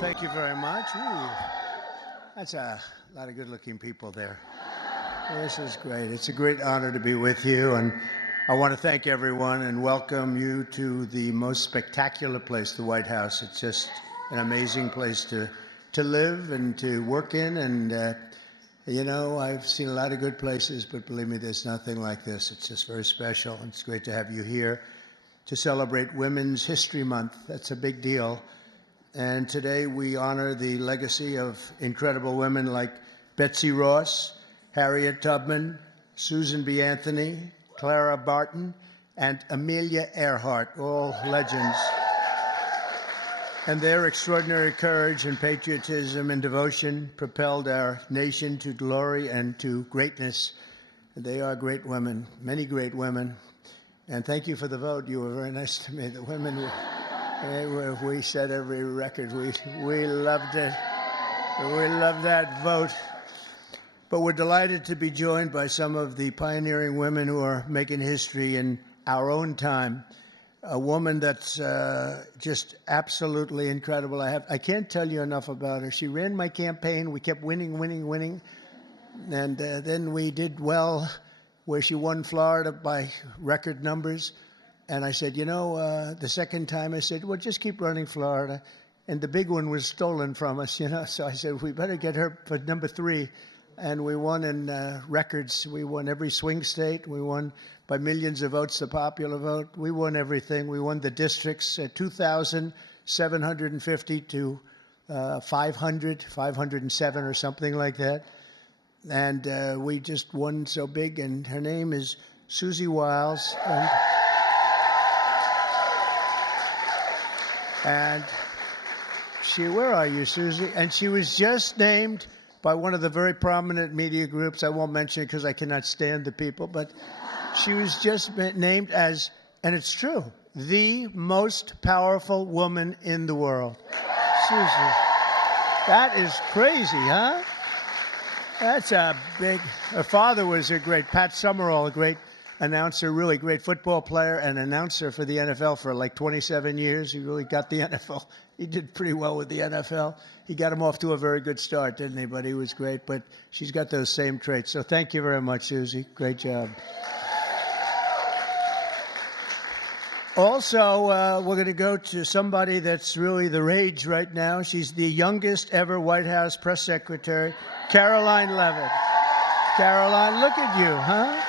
Thank you very much. Ooh, that's a lot of good-looking people there. This is great. It's a great honor to be with you, and I want to thank everyone and welcome you to the most spectacular place, the White House. It's just an amazing place to live and to work in, and you know, I've seen a lot of good places, but believe me, there's nothing like this. It's just very special, and it's great to have you here to celebrate Women's History Month. That's a big deal. And today we honor the legacy of incredible women like Betsy Ross, Harriet Tubman, Susan B. Anthony, Clara Barton, and Amelia Earhart, all legends. And their extraordinary courage and patriotism and devotion propelled our nation to glory and to greatness. They are great women, many great women. And thank you for the vote. You were very nice to me. The women we set every record. We loved it. We loved that vote. But we're delighted to be joined by some of the pioneering women who are making history in our own time. A woman that's just absolutely incredible. I can't tell you enough about her. She ran my campaign. We kept winning. And then we did well, where she won Florida by record numbers. And I said, you know, the second time I said, well, just keep running Florida. And the big one was stolen from us, you know. So I said, we better get her for number 3. And we won in records. We won every swing state. We won by millions of votes, the popular vote. We won everything. We won the districts, 2,750 to 507 or something like that. And we just won so big. And her name is Susie Wiles. And she, where are you, Susie? And she was just named by one of the very prominent media groups. I won't mention it because I cannot stand the people, but she was just named as, and it's true, the most powerful woman in the world. Susie, that is crazy, huh? That's a big, her father was a great, Pat Summerall, a great announcer, really great football player and announcer for the NFL for like 27 years. He really got the NFL. He did pretty well with the NFL. He got him off to a very good start, didn't he? But he was great. But she's got those same traits. So thank you very much, Susie. Great job. Also, we're going to go to somebody that's really the rage right now. She's the youngest ever White House press secretary, Caroline Leavitt. Caroline, look at you, huh?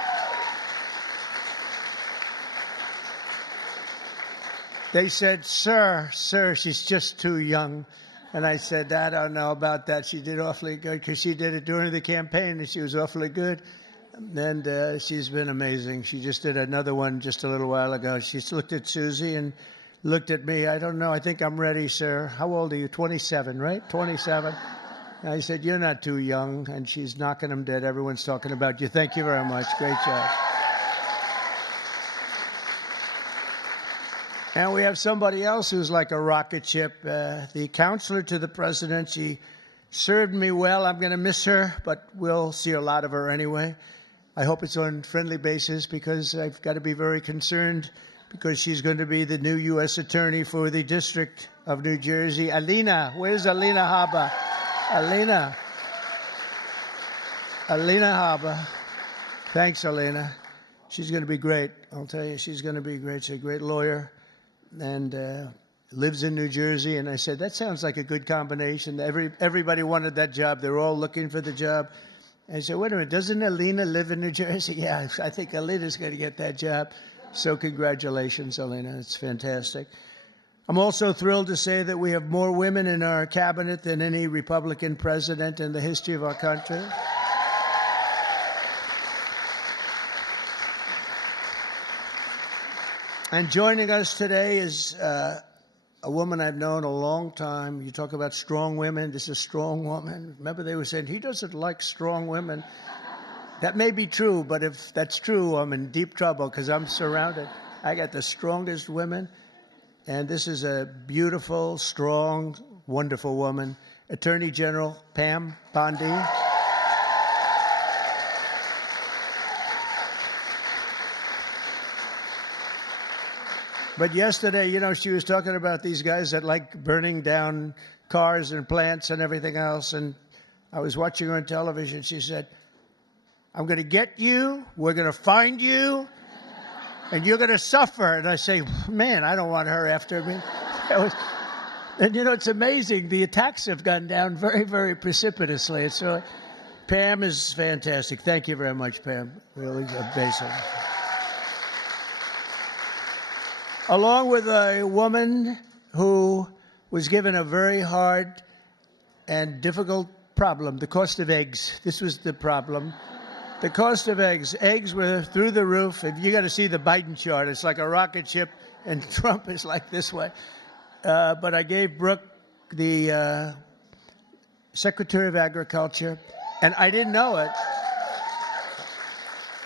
They said, sir, she's just too young. And I said, I don't know about that. She did awfully good because she did it during the campaign, and she was awfully good. And she's been amazing. She just did another one just a little while ago. She looked at Susie and looked at me. I don't know. I think I'm ready, sir. How old are you? 27, right? 27. And I said, you're not too young. And she's knocking them dead. Everyone's talking about you. Thank you very much. Great job. And we have somebody else who's like a rocket ship, the counselor to the president. She served me well. I'm going to miss her, but we'll see a lot of her anyway. I hope it's on friendly basis because I've got to be very concerned because she's going to be the new U.S. Attorney for the District of New Jersey. Alina, where's Alina Habba? Alina Habba. Thanks, Alina. She's going to be great. I'll tell you, she's going to be great. She's a great lawyer. And lives in New Jersey. And I said, that sounds like a good combination. Everybody wanted that job. They're all looking for the job. And I said, wait a minute, doesn't Alina live in New Jersey? Yeah, I think Alina's going to get that job. So congratulations, Alina. It's fantastic. I'm also thrilled to say that we have more women in our cabinet than any Republican president in the history of our country. And joining us today is a woman I've known a long time. You talk about strong women. This is a strong woman. Remember, they were saying, he doesn't like strong women. That may be true, but if that's true, I'm in deep trouble because I'm surrounded. I got the strongest women. And this is a beautiful, strong, wonderful woman, Attorney General Pam Bondi. But yesterday, you know, she was talking about these guys that like burning down cars and plants and everything else. And I was watching her on television. She said, I'm going to get you, we're going to find you, and you're going to suffer. And I say, man, I don't want her after me. And, you know, it's amazing. The attacks have gone down very, very precipitously. So Pam is fantastic. Thank you very much, Pam. Really amazing. Along with a woman who was given a very hard and difficult problem, the cost of eggs. This was the problem. The cost of eggs. Eggs were through the roof. If you got to see the Biden chart, it's like a rocket ship, and Trump is like this way. But I gave Brooke the Secretary of Agriculture, and I didn't know it.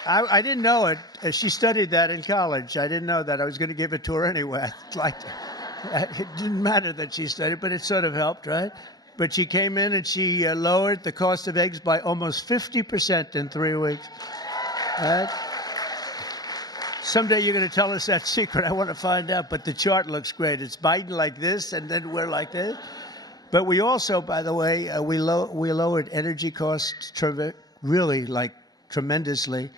I didn't know it. She studied that in college. I didn't know that. I was going to give it to her anyway. It didn't matter that she studied, but it sort of helped, right? But she came in and she lowered the cost of eggs by almost 50% in 3 weeks. Right? Someday you're going to tell us that secret. I want to find out. But the chart looks great. It's Biden like this, and then we're like this. But we also, by the way, we lowered energy costs really like tremendously.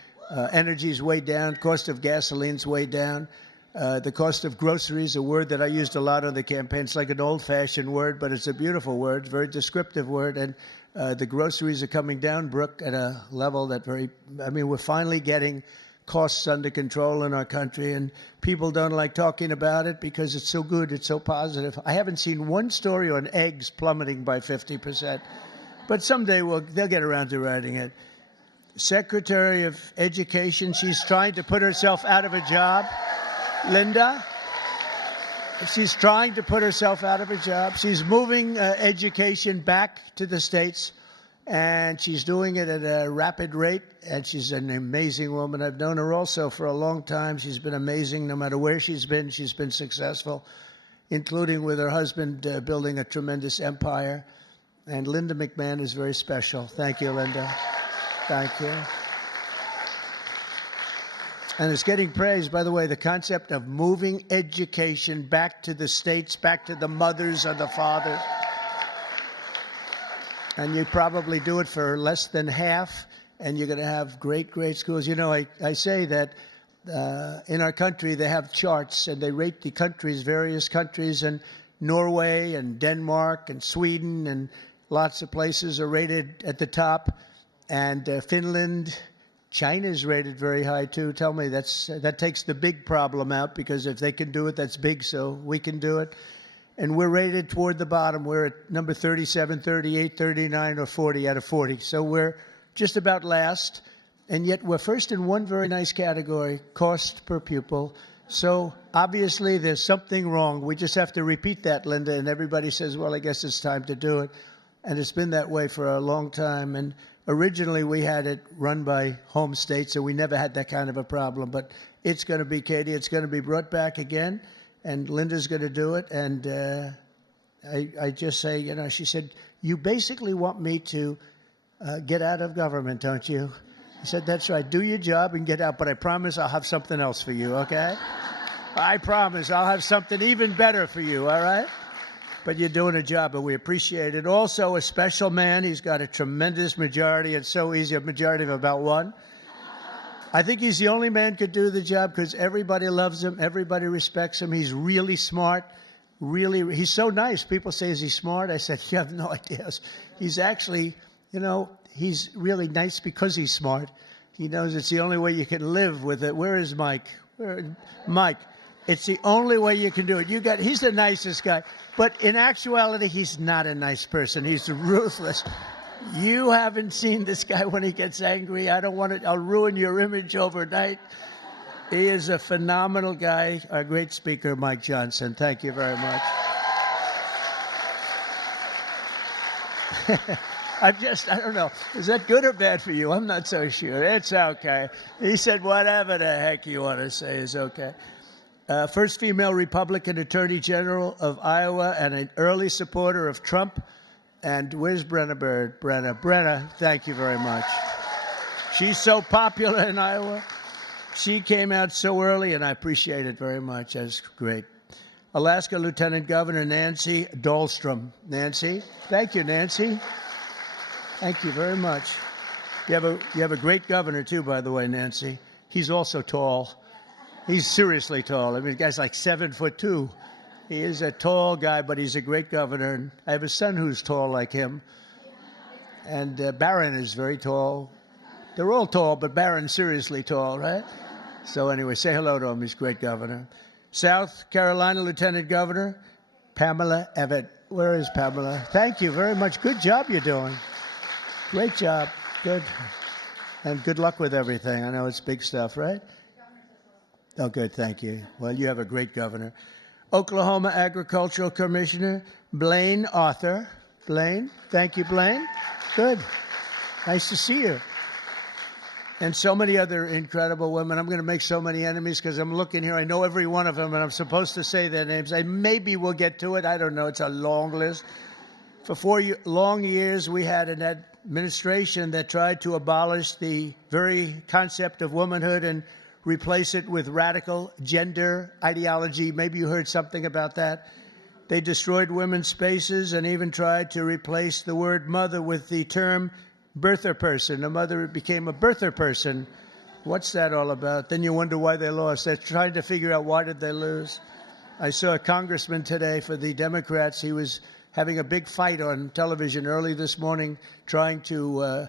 Energy's way down. Cost of gasoline's way down. The cost of groceries, a word that I used a lot on the campaign. It's like an old-fashioned word, but it's a beautiful word, very descriptive word. And the groceries are coming down, Brooke, at a level that we're finally getting costs under control in our country. And people don't like talking about it because it's so good, it's so positive. I haven't seen one story on eggs plummeting by 50%. But someday they'll get around to writing it. Secretary of Education, she's trying to put herself out of a job. Linda, she's trying to put herself out of a job. She's moving education back to the states, and she's doing it at a rapid rate, and she's an amazing woman. I've known her also for a long time. She's been amazing. No matter where she's been successful, including with her husband building a tremendous empire. And Linda McMahon is very special. Thank you, Linda. Thank you. And it's getting praised, by the way, the concept of moving education back to the states, back to the mothers and the fathers. And you probably do it for less than half, and you're going to have great, great schools. You know, I say that in our country they have charts, and they rate the countries, various countries, and Norway and Denmark and Sweden and lots of places are rated at the top, and Finland. China's rated very high, too. Tell me, that takes the big problem out, because if they can do it, that's big, so we can do it. And we're rated toward the bottom. We're at number 37, 38, 39, or 40 out of 40. So we're just about last, and yet we're first in one very nice category, cost per pupil. So obviously there's something wrong. We just have to repeat that, Linda, and everybody says, well, I guess it's time to do it. And it's been that way for a long time. And originally, we had it run by home state, so we never had that kind of a problem. But it's going to be, Katie, it's going to be brought back again, and Linda's going to do it. And I just say, you know, she said, you basically want me to get out of government, don't you? I said, that's right. Do your job and get out, but I promise I'll have something else for you, okay? I promise I'll have something even better for you, all right? But you're doing a job, and we appreciate it. Also, a special man. He's got a tremendous majority. It's so easy, a majority of about one. I think he's the only man could do the job because everybody loves him. Everybody respects him. He's really smart. He's so nice. People say, is he smart? I said, you have no idea. He's actually, you know, he's really nice because he's smart. He knows it's the only way you can live with it. Where is Mike? Mike. It's the only way you can do it. He's the nicest guy. But in actuality, he's not a nice person. He's ruthless. You haven't seen this guy when he gets angry. I'll ruin your image overnight. He is a phenomenal guy. Our great speaker, Mike Johnson. Thank you very much. I don't know. Is that good or bad for you? I'm not so sure. It's okay. He said whatever the heck you want to say is okay. First female Republican Attorney General of Iowa and an early supporter of Trump. And where's Brenna Bird? Brenna, thank you very much. She's so popular in Iowa. She came out so early, and I appreciate it very much. That's great. Alaska Lieutenant Governor Nancy Dahlstrom. Nancy, thank you, Nancy. Thank you very much. You have a great governor, too, by the way, Nancy. He's also tall. He's seriously tall. I mean, the guy's like 7'2". He is a tall guy, but he's a great governor. And I have a son who's tall like him. And Barron is very tall. They're all tall, but Barron's seriously tall, right? So anyway, say hello to him. He's a great governor. South Carolina Lieutenant Governor Pamela Evett. Where is Pamela? Thank you very much. Good job you're doing. Great job. Good. And good luck with everything. I know it's big stuff, right? Oh, good. Thank you. Well, you have a great governor. Oklahoma Agricultural Commissioner Blaine Arthur. Blaine. Thank you, Blaine. Good. Nice to see you. And so many other incredible women. I'm going to make so many enemies because I'm looking here. I know every one of them, and I'm supposed to say their names. Maybe we'll get to it. I don't know. It's a long list. For 4 long years, we had an administration that tried to abolish the very concept of womanhood and replace it with radical gender ideology. Maybe you heard something about that. They destroyed women's spaces and even tried to replace the word mother with the term birther person. A mother became a birther person. What's that all about? Then you wonder why they lost. They're trying to figure out why did they lose. I saw a congressman today for the Democrats. He was having a big fight on television early this morning, trying to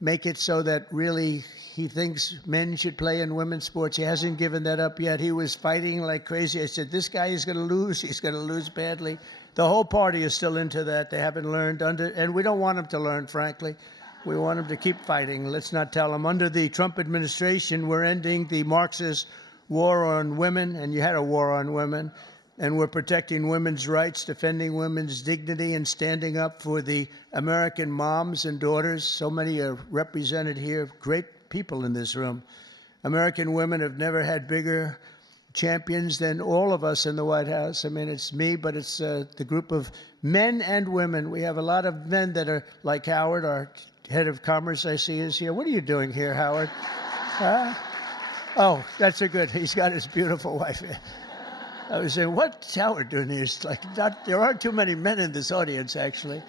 make it so that really he thinks men should play in women's sports. He hasn't given that up yet. He was fighting like crazy. I said, this guy is going to lose. He's going to lose badly. The whole party is still into that. They haven't learned and we don't want them to learn, frankly. We want them to keep fighting. Let's not tell them. Under the Trump administration, we're ending the Marxist war on women, and you had a war on women, and we're protecting women's rights, defending women's dignity, and standing up for the American moms and daughters. So many are represented here, great people in this room. American women have never had bigger champions than all of us in the White House. I mean, it's me, but it's the group of men and women. We have a lot of men that are like Howard, our head of commerce, I see is here. What are you doing here, Howard? Oh, that's a good. He's got his beautiful wife here. I was saying, what's Howard doing here? It's like there aren't too many men in this audience, actually.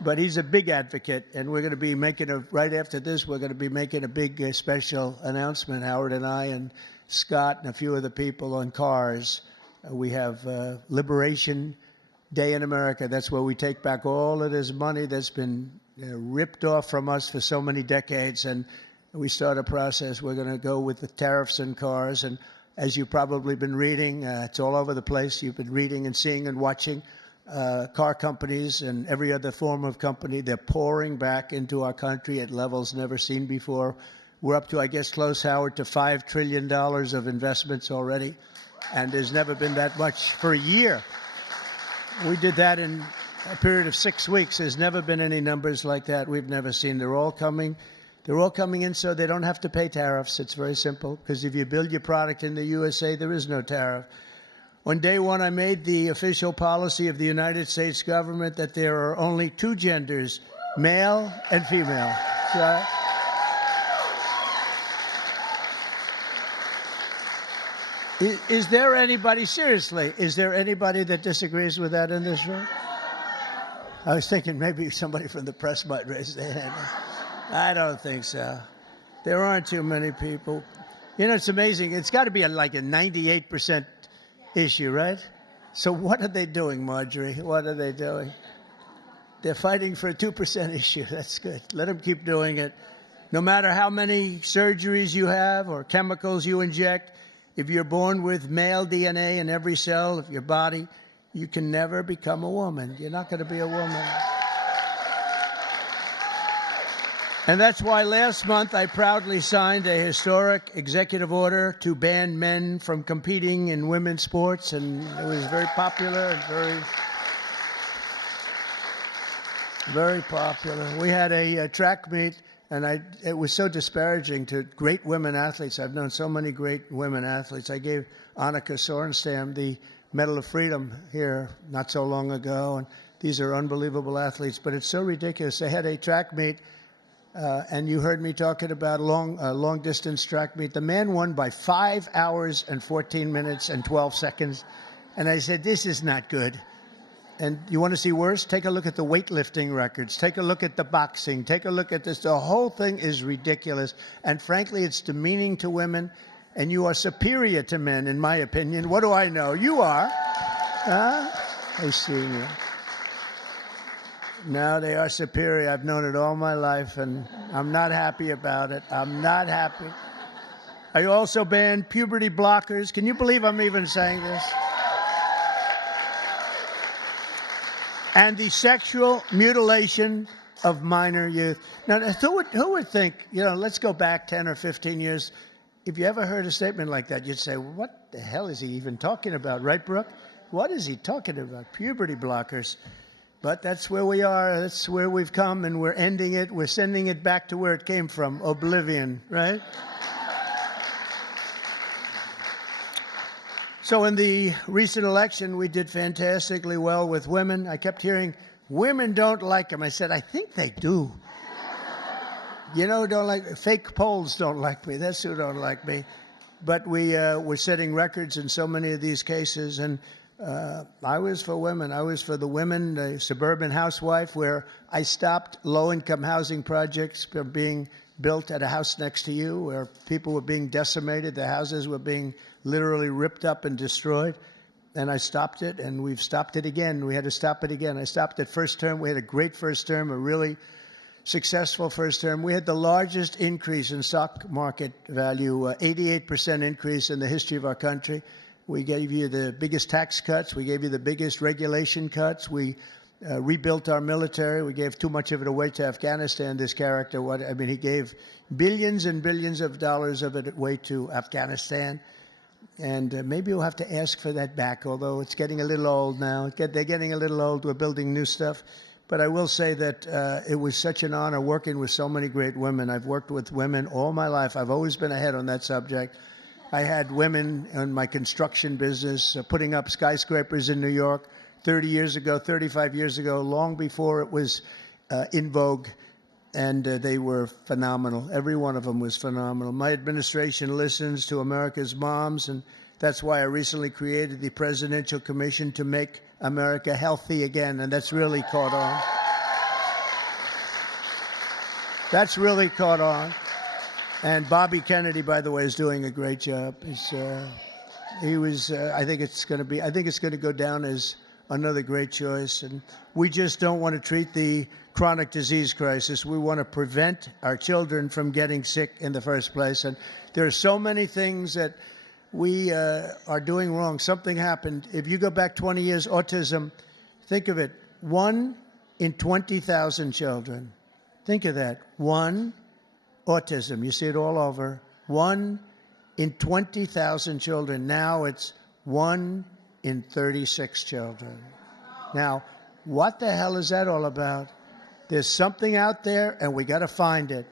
But he's a big advocate, and we're going to be making right after this, we're going to be making a big special announcement, Howard and I and Scott and a few other people on cars. We have Liberation Day in America. That's where we take back all of this money that's been ripped off from us for so many decades, and we start a process. We're going to go with the tariffs and cars, and as you've probably been reading, it's all over the place. You've been reading and seeing and watching car companies and every other form of company. They're pouring back into our country at levels never seen before. We're up to, I guess, close, Howard, to $5 trillion of investments already, and there's never been that much for a year. We did that in a period of 6 weeks. There's never been any numbers like that. We've never seen. They're all coming. They're all coming in so they don't have to pay tariffs. It's very simple, because if you build your product in the USA, there is no tariff. On day one, I made the official policy of the United States government that there are only two genders, male and female. So, is there anybody, seriously, is there anybody that disagrees with that in this room? I was thinking maybe somebody from the press might raise their hand. I don't think so. There aren't too many people. You know, it's amazing. It's got to be like a 98% issue, right? So what are they doing, Marjorie? What are they doing? They're fighting for a 2% issue. That's good. Let them keep doing it. No matter how many surgeries you have or chemicals you inject, if you're born with male DNA in every cell of your body, you can never become a woman. You're not going to be a woman. And that's why last month I proudly signed a historic executive order to ban men from competing in women's sports, and it was very popular and very popular. We had a track meet, and it was so disparaging to great women athletes. I've known so many great women athletes. I gave Annika Sorenstam the Medal of Freedom here not so long ago, and these are unbelievable athletes, but it's so ridiculous. They had a track meet, and you heard me talking about long-distance track meet. The man won by 5 hours and 14 minutes and 12 seconds. And I said, this is not good. And you want to see worse? Take a look at the weightlifting records. Take a look at the boxing. Take a look at this. The whole thing is ridiculous. And frankly, it's demeaning to women. And you are superior to men, in my opinion. What do I know? You are. Huh? I see you. No, they are superior. I've known it all my life, and I'm not happy about it. I'm not happy. I also banned puberty blockers. Can you believe I'm even saying this? And the sexual mutilation of minor youth. Now, who would think, let's go back 10 or 15 years. If you ever heard a statement like that, you'd say, well, what the hell is he even talking about? Right, Brooke? What is he talking about? Puberty blockers. But that's where we are. That's where we've come, and we're ending it. We're sending it back to where it came from, oblivion, right? So in the recent election, we did fantastically well with women. I kept hearing, women don't like them. I said, I think they do. Don't like fake polls don't like me. That's who don't like me. But we're setting records in so many of these cases. And I was for women. I was for the women, the suburban housewife, where I stopped low-income housing projects from being built at a house next to you, where people were being decimated. The houses were being literally ripped up and destroyed. And I stopped it, and we've stopped it again. We had to stop it again. I stopped it first term. We had a great first term, a really successful first term. We had the largest increase in stock market value, 88% increase in the history of our country. We gave you the biggest tax cuts. We gave you the biggest regulation cuts. We rebuilt our military. We gave too much of it away to Afghanistan, this character. He gave billions and billions of dollars of it away to Afghanistan. And maybe we'll have to ask for that back, although it's getting a little old now. They're getting a little old. We're building new stuff. But I will say that it was such an honor working with so many great women. I've worked with women all my life. I've always been ahead on that subject. I had women in my construction business putting up skyscrapers in New York 30 years ago, 35 years ago, long before it was in vogue. And they were phenomenal. Every one of them was phenomenal. My administration listens to America's moms, and that's why I recently created the Presidential Commission to make America healthy again, and that's really caught on. That's really caught on. And Bobby Kennedy, by the way, is doing a great job. I think it's going to go down as another great choice. And we just don't want to treat the chronic disease crisis. We want to prevent our children from getting sick in the first place. And there are so many things that we are doing wrong. Something happened. If you go back 20 years, autism, think of it, 1 in 20,000 children. Think of that. 1, autism. You see it all over. 1 in 20,000 children. Now it's 1 in 36 children. Now, what the hell is that all about? There's something out there, and we got to find it.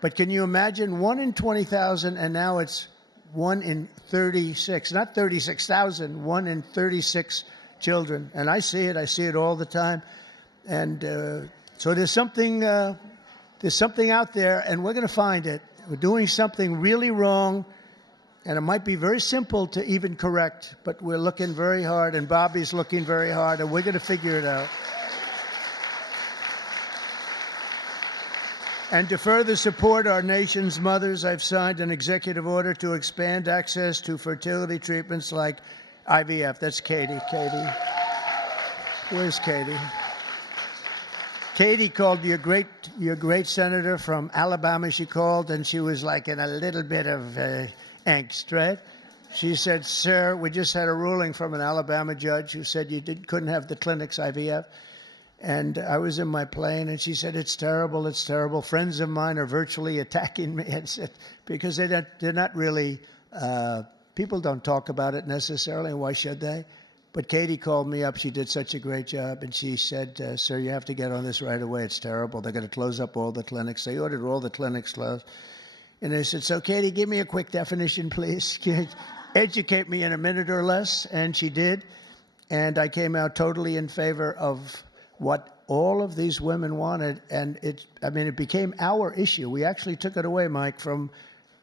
But can you imagine 1 in 20,000, and now it's 1 in 36, not 36,000, 1 in 36 children. And I see it all the time. And so there's something out there, and we're going to find it. We're doing something really wrong, and it might be very simple to even correct, but we're looking very hard, and Bobby's looking very hard, and we're going to figure it out. And to further support our nation's mothers, I've signed an executive order to expand access to fertility treatments like IVF. That's Katie. Katie. Where's Katie? Katie called your great senator from Alabama. She called, and she was like in a little bit of angst, right? She said, sir, we just had a ruling from an Alabama judge who said you couldn't have the clinics IVF. And I was in my plane, and she said, it's terrible, it's terrible. Friends of mine are virtually attacking me, and said, because they're not really, people don't talk about it necessarily, and why should they? But Katie called me up. She did such a great job, and she said, sir, you have to get on this right away. It's terrible. They're going to close up all the clinics. They ordered all the clinics closed. And I said, so, Katie, give me a quick definition, please. Educate me in a minute or less. And she did. And I came out totally in favor of what all of these women wanted. And it became our issue. We actually took it away, Mike, from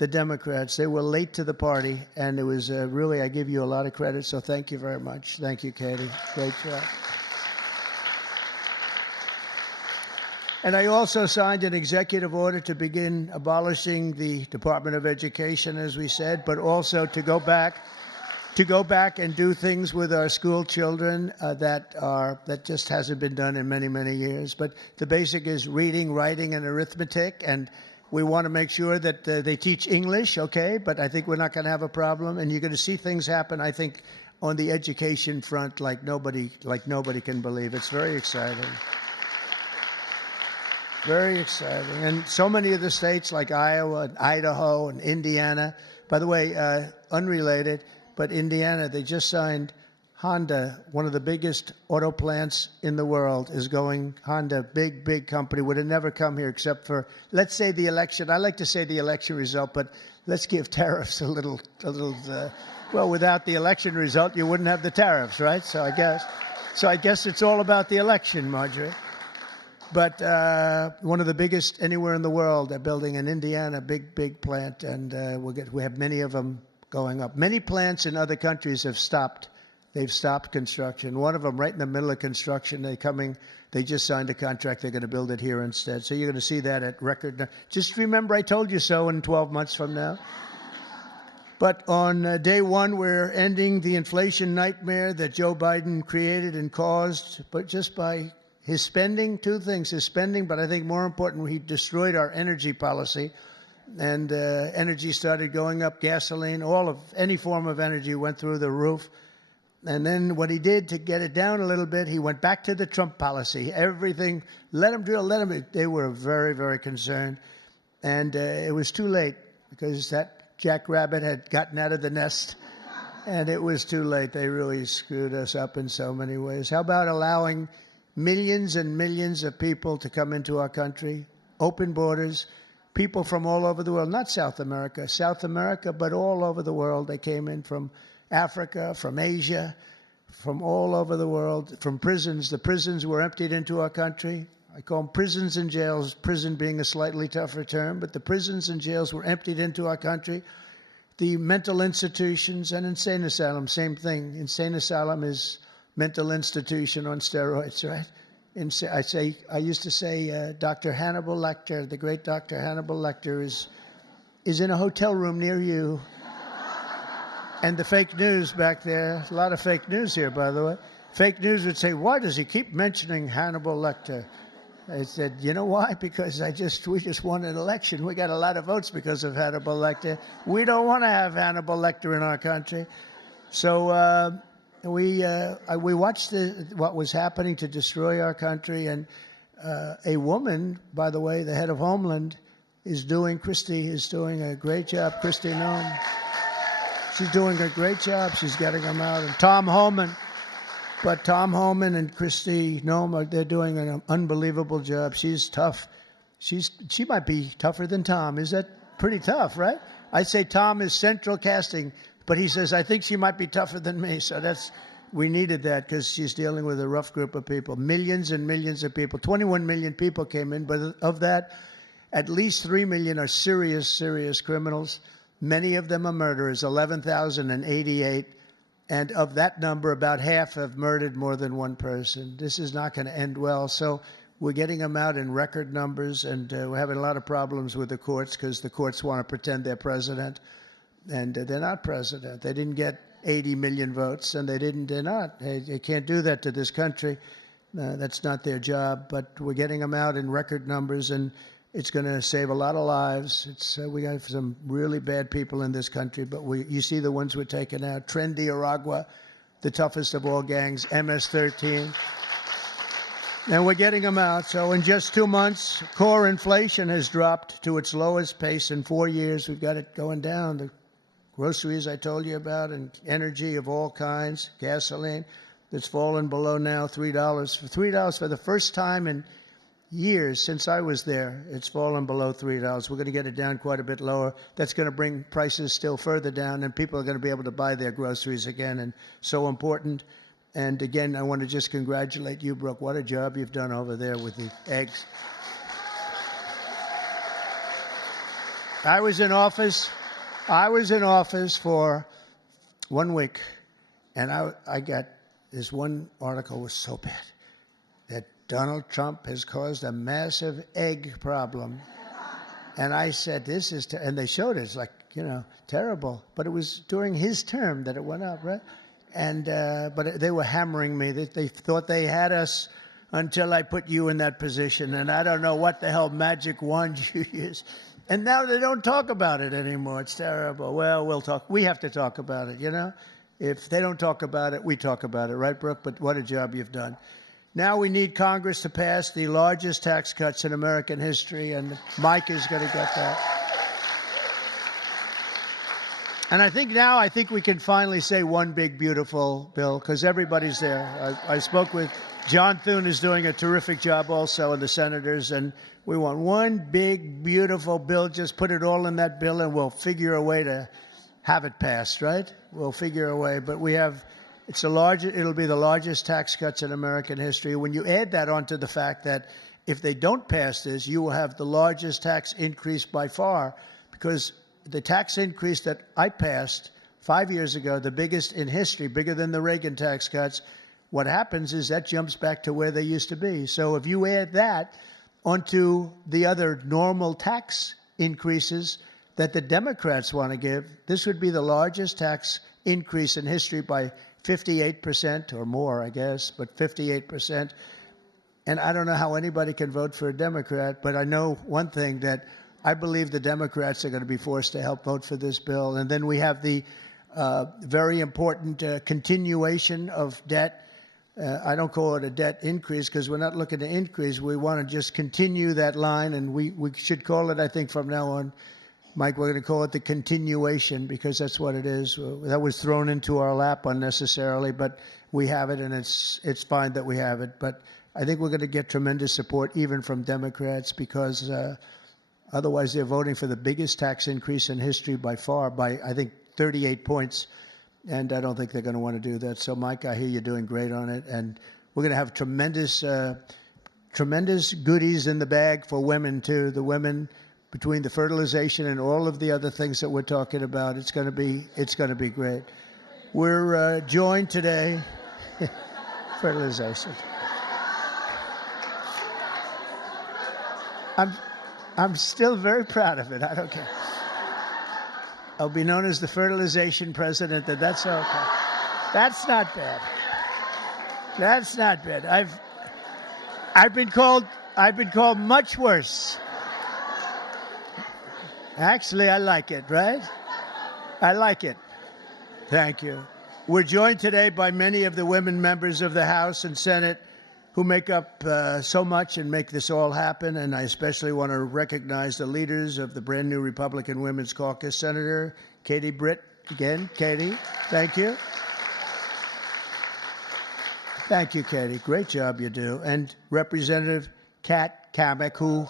the Democrats. They were late to the party, and it was really, I give you a lot of credit, so thank you very much. Thank you, Katie. Great job. And I also signed an executive order to begin abolishing the Department of Education, as we said, but also to go back and do things with our school children that just hasn't been done in many, many years. But the basic is reading, writing, and arithmetic, and we want to make sure that they teach English, okay? But I think we're not going to have a problem, and you're going to see things happen, I think, on the education front like nobody can believe. It's very exciting. Very exciting. And so many of the states like Iowa and Idaho and Indiana, by the way, unrelated, but Indiana, they just signed Honda, one of the biggest auto plants in the world, is going. Honda, big company, would have never come here except for, let's say, the election. I like to say the election result, but let's give tariffs a little. Well, without the election result, you wouldn't have the tariffs, right? So I guess it's all about the election, Marjorie. But one of the biggest anywhere in the world. They're building in Indiana, big plant, and we have many of them going up. Many plants in other countries have stopped. They've stopped construction. One of them, right in the middle of construction, they just signed a contract. They're going to build it here instead. So you're going to see that at record. Just remember, I told you so in 12 months from now. But on day one, we're ending the inflation nightmare that Joe Biden created and caused, but just by his spending. Two things, his spending, but I think more important, he destroyed our energy policy. And energy started going up, gasoline, any form of energy went through the roof. And then what he did to get it down a little bit, he went back to the Trump policy. Everything, let him drill, let him. They were very, very concerned. And it was too late because that jackrabbit had gotten out of the nest. And it was too late. They really screwed us up in so many ways. How about allowing millions and millions of people to come into our country, open borders, people from all over the world, not South America, but all over the world. They came in from Africa, from Asia, from all over the world, from prisons. The prisons were emptied into our country. I call them prisons and jails, prison being a slightly tougher term, but the prisons and jails were emptied into our country. The mental institutions and insane asylum, same thing. Insane asylum is mental institution on steroids, right? I used to say Dr. Hannibal Lecter, the great Dr. Hannibal Lecter is in a hotel room near you. And the fake news back there, a lot of fake news here, by the way. Fake news would say, why does he keep mentioning Hannibal Lecter? I said, you know why? Because we just won an election. We got a lot of votes because of Hannibal Lecter. We don't want to have Hannibal Lecter in our country. So we watched what was happening to destroy our country, and a woman, by the way, the head of Homeland, Christie is doing a great job. Kristi Noem. She's doing a great job. She's getting them out. And Tom Homan and Kristi Noem, they're doing an unbelievable job. She's tough. She might be tougher than Tom. Is that pretty tough, right? I'd say Tom is central casting. But he says, I think she might be tougher than me. So we needed that because she's dealing with a rough group of people. Millions and millions of people. 21 million people came in. But of that, at least 3 million are serious criminals. Many of them are murderers, 11,088. And of that number, about half have murdered more than one person. This is not going to end well. So we're getting them out in record numbers. And we're having a lot of problems with the courts because the courts want to pretend they're president. And they're not president. They didn't get 80 million votes, and they're not. They can't do that to this country. That's not their job. But we're getting them out in record numbers, and it's going to save a lot of lives. We got some really bad people in this country, but you see the ones we're taking out. Trendy Aragua, the toughest of all gangs, MS-13. And we're getting them out. So in just 2 months, core inflation has dropped to its lowest pace in 4 years. We've got it going down. The groceries I told you about, and energy of all kinds, gasoline, that's fallen below now $3. $3 for the first time in years since I was there. It's fallen below $3. We're going to get it down quite a bit lower. That's going to bring prices still further down, and people are going to be able to buy their groceries again, and so important. And again, I want to just congratulate you, Brooke. What a job you've done over there with the eggs. I was in office. I was in office for 1 week, and I got this one article was so bad that Donald Trump has caused a massive egg problem. And I said, this is, and they showed it. It's like, terrible. But it was during his term that it went up, right? And but they were hammering me. They thought they had us until I put you in that position. And I don't know what the hell magic wand you use. And now they don't talk about it anymore. It's terrible. Well, we'll talk. We have to talk about it, If they don't talk about it, we talk about it. Right, Brooke? But what a job you've done. Now we need Congress to pass the largest tax cuts in American history, and Mike is going to get that. And I think we can finally say one big, beautiful bill, because everybody's there. I spoke with John Thune, who's doing a terrific job also, and the senators, and we want one big, beautiful bill. Just put it all in that bill, and we'll figure a way to have it passed, right? We'll figure a way. But it'll be the largest tax cuts in American history. When you add that onto the fact that if they don't pass this, you will have the largest tax increase by far, because the tax increase that I passed 5 years ago, the biggest in history, bigger than the Reagan tax cuts, what happens is that jumps back to where they used to be. So if you add that onto the other normal tax increases that the Democrats want to give, this would be the largest tax increase in history by 58% or more, I guess, but 58%. And I don't know how anybody can vote for a Democrat, but I know one thing, that I believe the Democrats are going to be forced to help vote for this bill. And then we have the very important continuation of debt. I don't call it a debt increase, because we're not looking to increase. We want to just continue that line, and we should call it, I think, from now on, Mike, we're going to call it the continuation, because that's what it is. That was thrown into our lap unnecessarily, but we have it, and it's fine that we have it. But I think we're going to get tremendous support even from Democrats, because otherwise they're voting for the biggest tax increase in history by far, by, I think, 38 points. And I don't think they're going to want to do that. So, Mike, I hear you're doing great on it. And we're going to have tremendous goodies in the bag for women, too. The women, between the fertilization and all of the other things that we're talking about, it's going to be great. We're joined today, fertilization. I'm still very proud of it. I don't care. I'll be known as the fertilization president. That's okay. That's not bad. That's not bad. I've been called much worse. Actually, I like it, right? I like it. Thank you. We're joined today by many of the women members of the House and Senate who make up so much and make this all happen. And I especially want to recognize the leaders of the brand new Republican Women's Caucus. Senator Katie Britt, again, Katie, thank you. Thank you, Katie. Great job you do. And Representative Kat Kamek, who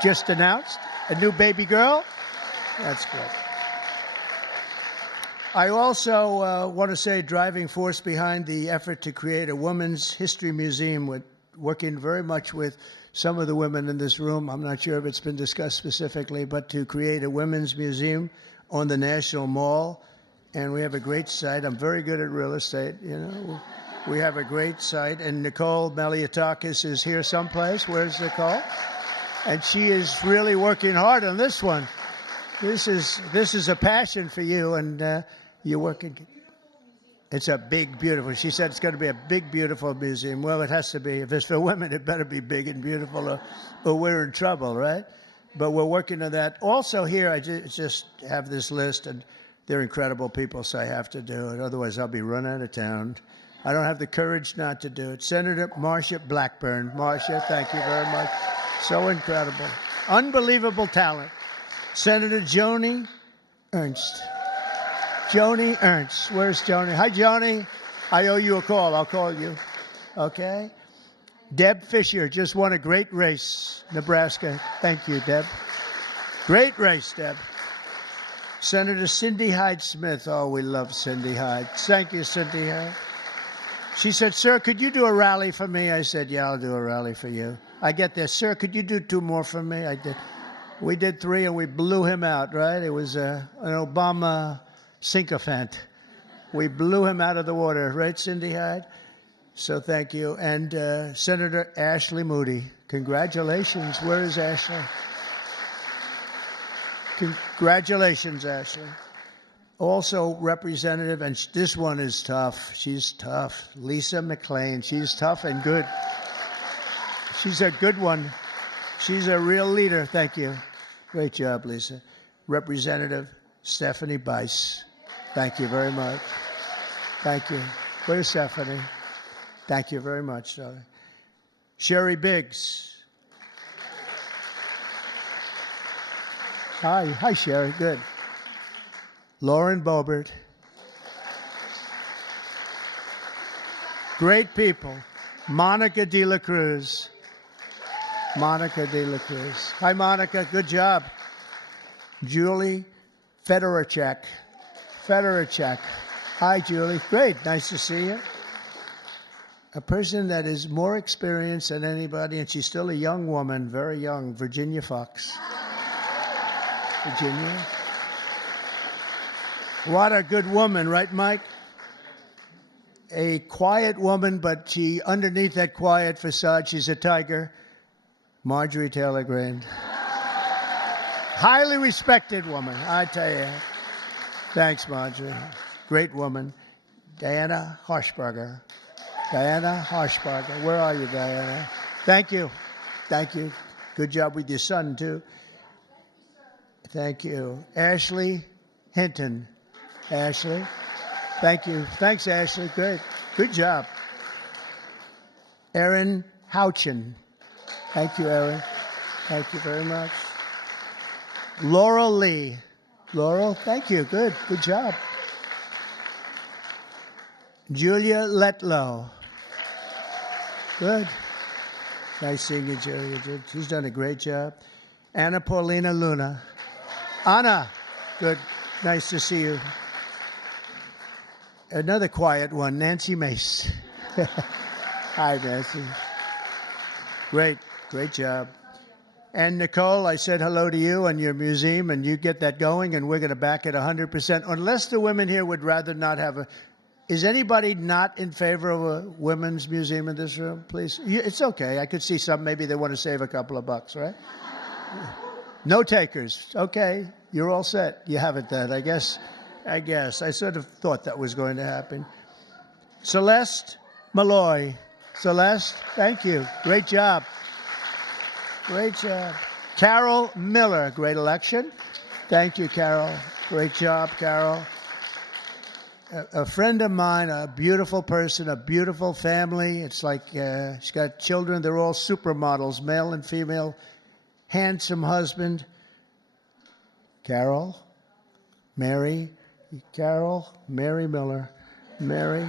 just announced a new baby girl. That's good. I also want to say driving force behind the effort to create a Women's History Museum, with working very much with some of the women in this room. I'm not sure if it's been discussed specifically, but to create a women's museum on the National Mall. And we have a great site. I'm very good at real estate, We have a great site. And Nicole Maliotakis is here someplace. Where's Nicole? And she is really working hard on this one. This is a passion for you, and you're working. It's a big, beautiful. She said it's going to be a big, beautiful museum. Well, it has to be. If it's for women, it better be big and beautiful, or we're in trouble, right? But we're working on that. Also here, I just have this list, and they're incredible people, so I have to do it. Otherwise, I'll be run out of town. I don't have the courage not to do it. Senator Marsha Blackburn. Marsha, thank you very much. So incredible. Unbelievable talent. Senator Joni Ernst. Joni Ernst. Where's Joni? Hi, Joni. I owe you a call. I'll call you. Okay? Deb Fisher just won a great race, Nebraska. Thank you, Deb. Great race, Deb. Senator Cindy Hyde-Smith. Oh, we love Cindy Hyde. Thank you, Cindy Hyde. She said, sir, could you do a rally for me? I said, yeah, I'll do a rally for you. I get there. Sir, could you do 2 more for me? I did. We did 3 and we blew him out, right? It was an Obama sycophant. We blew him out of the water, right, Cindy Hyde? So thank you. And Senator Ashley Moody, congratulations. Where is Ashley? Congratulations, Ashley. Also, Representative, and this one is tough. She's tough. Lisa McClain. She's tough and good. She's a good one. She's a real leader. Thank you. Great job, Lisa. Representative Stephanie Bice. Thank you very much. Thank you. Where's Stephanie? Thank you very much, darling. Sherry Biggs. Hi, Sherry. Good. Lauren Boebert. Great people. Monica De La Cruz. Monica De La Cruz. Hi, Monica. Good job. Julie Fedorchak. Hi, Julie. Great. Nice to see you. A person that is more experienced than anybody, and she's still a young woman, very young, Virginia Fox. Virginia. What a good woman, right, Mike? A quiet woman, but underneath that quiet facade, she's a tiger. Marjorie Taylor Greene. Highly respected woman, I tell you. Thanks, Marjorie. Great woman. Diana Harshbarger. Where are you, Diana? Thank you. Good job with your son, too. Thank you. Ashley Hinton. Ashley. Thank you. Thanks, Ashley. Great. Good job. Erin Houchin. Thank you, Erin. Thank you very much. Laurel Lee. Laurel, thank you. Good job. Julia Letlow. Good. Nice seeing you, Julia. She's done a great job. Anna Paulina Luna. Anna. Good. Nice to see you. Another quiet one, Nancy Mace. Hi, Nancy. Great job. And Nicole, I said hello to you and your museum, and you get that going, and we're going to back it 100%. Unless the women here would rather not have a... Is anybody not in favor of a women's museum in this room, please? It's okay. I could see some. Maybe they want to save a couple of bucks, right? No takers. Okay. You're all set. You have it then, I guess. I sort of thought that was going to happen. Celeste Malloy. Celeste, thank you. Great job. Carol Miller, great election. Thank you, Carol. Great job, Carol. A friend of mine, a beautiful person, a beautiful family. It's like she's got children. They're all supermodels, male and female. Handsome husband. Mary Miller. Mary.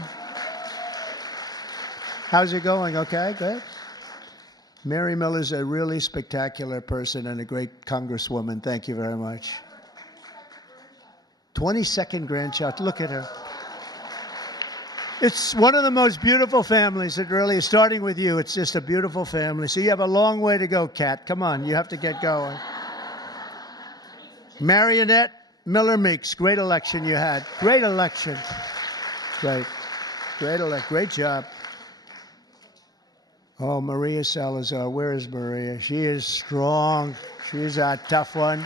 How's it going? Okay, good. Mary Miller's a really spectacular person and a great congresswoman. Thank you very much. 22nd grandchild. Look at her. It's one of the most beautiful families. It really is. Starting with you, it's just a beautiful family. So you have a long way to go, Kat. Come on, you have to get going. Marionette Miller Meeks. Great election you had. Great election. Great job. Oh, Maria Salazar. Where is Maria? She is strong. She's a tough one.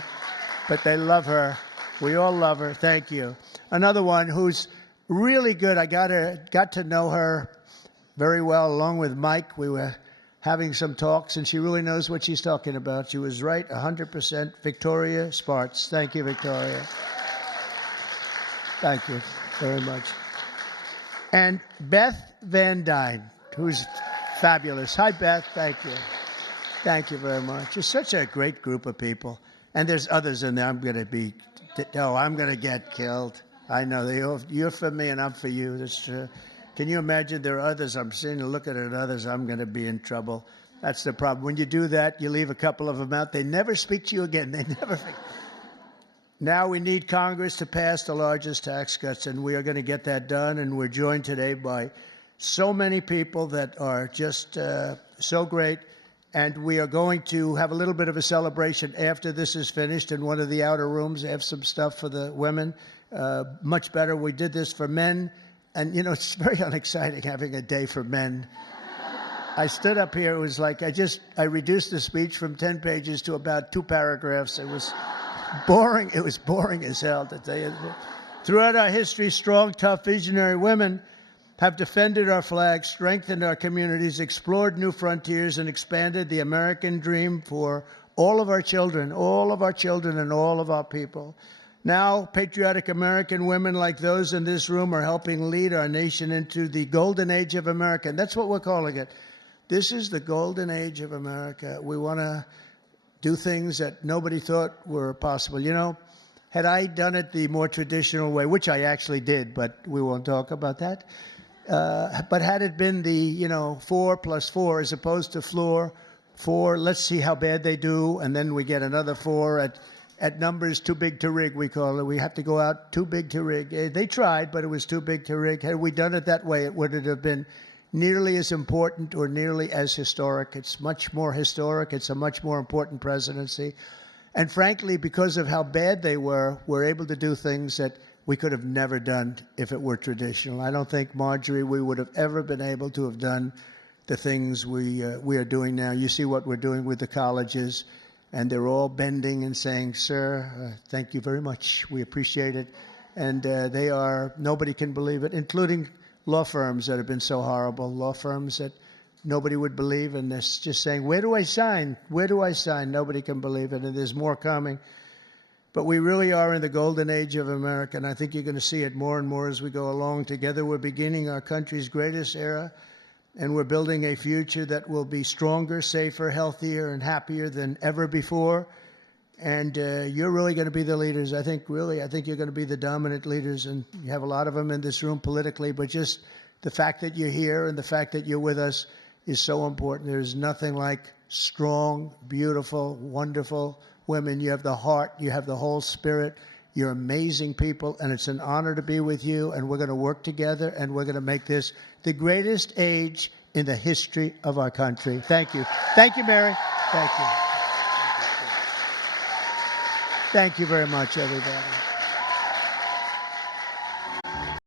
But they love her. We all love her. Thank you. Another one who's really good. I got to know her very well along with Mike. We were having some talks, and she really knows what she's talking about. She was right 100%. Victoria Spartz. Thank you, Victoria. Thank you very much. And Beth Van Dyne, who's fabulous. Hi, Beth. Thank you. Thank you very much. It's such a great group of people. And there's others in there. I'm going to get killed. I know. You're for me and I'm for you. That's true. Can you imagine there are others? I'm sitting and looking at others. I'm going to be in trouble. That's the problem. When you do that, you leave a couple of them out. They never speak to you again. They never. Now we need Congress to pass the largest tax cuts, and we are going to get that done. And we're joined today by so many people that are just so great. And we are going to have a little bit of a celebration after this is finished in one of the outer rooms. They have some stuff for the women. Much better. We did this for men. And, you know, it's very unexciting having a day for men. I stood up here. It was like I reduced the speech from 10 pages to about 2 paragraphs. It was boring. It was boring as hell, to tell you. Throughout our history, strong, tough, visionary women have defended our flag, strengthened our communities, explored new frontiers, and expanded the American dream for all of our children and all of our people. Now, patriotic American women like those in this room are helping lead our nation into the golden age of America. And that's what we're calling it. This is the golden age of America. We want to do things that nobody thought were possible. You know, had I done it the more traditional way, which I actually did, but we won't talk about that. But had it been the, 4 + 4 as opposed to floor 4, let's see how bad they do, and then we get another 4 at numbers too big to rig, we call it. We have to go out too big to rig. They tried, but it was too big to rig. Had we done it that way, it wouldn't have been nearly as important or nearly as historic. It's much more historic. It's a much more important presidency. And frankly, because of how bad they were, we're able to do things that we could have never done if it were traditional. I don't think, Marjorie, we would have ever been able to have done the things we are doing now. You see what we're doing with the colleges, and they're all bending and saying, sir, thank you very much. We appreciate it. And they are, nobody can believe it, including law firms that have been so horrible, law firms that nobody would believe, and they're just saying, where do I sign? Where do I sign? Nobody can believe it, and there's more coming. But we really are in the golden age of America, and I think you're going to see it more and more as we go along. Together, we're beginning our country's greatest era, and we're building a future that will be stronger, safer, healthier, and happier than ever before. And you're really going to be the leaders. I think you're going to be the dominant leaders, and you have a lot of them in this room politically, but just the fact that you're here and the fact that you're with us is so important. There's nothing like strong, beautiful, wonderful women. You have the heart, you have the whole spirit. You're amazing people, and it's an honor to be with you, and we're going to work together, and we're going to make this the greatest age in the history of our country. Thank you. Thank you, Mary. Thank you. Thank you very much, everybody.